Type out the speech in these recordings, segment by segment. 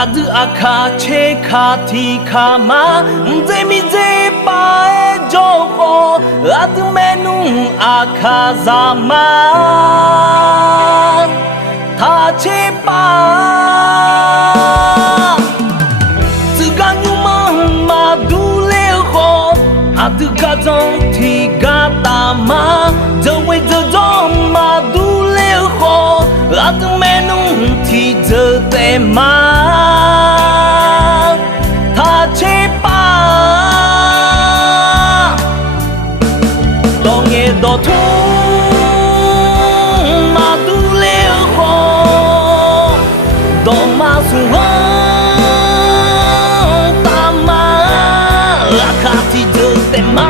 Adu akache khati khama Mze pae joko Adu menu akazama Tache pa Tsuganyu ma dule ho Adu gazon ti gatama Jawe jajom ma dule ho Adu menu ti jate ma Tache pa Donge do tu ma dule ho Do ma su Tama Akati jate ma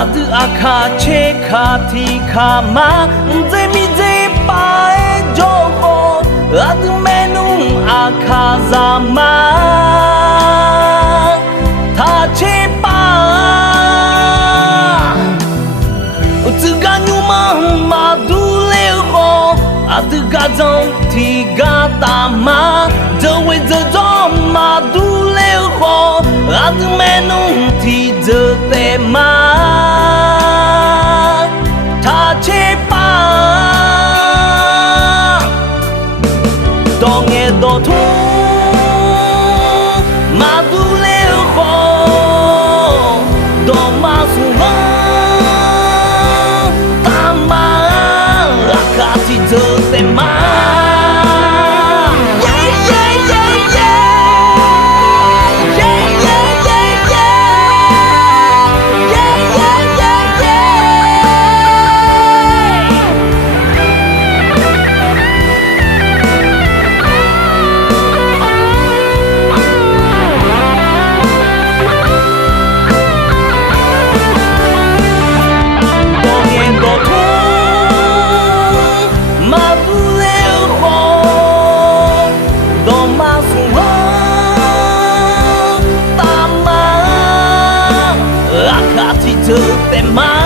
Adu akache khati khama Mze pae joko Adu menu akazama Tache pa Tsuganyu ma dule ho Adu gazon ti gatama Jawe jajom ma dule ho Adu menu ti jate ma Tache pa Donge do tu ma dule ho Do ma su Tama Akati jate ma Akati jate ma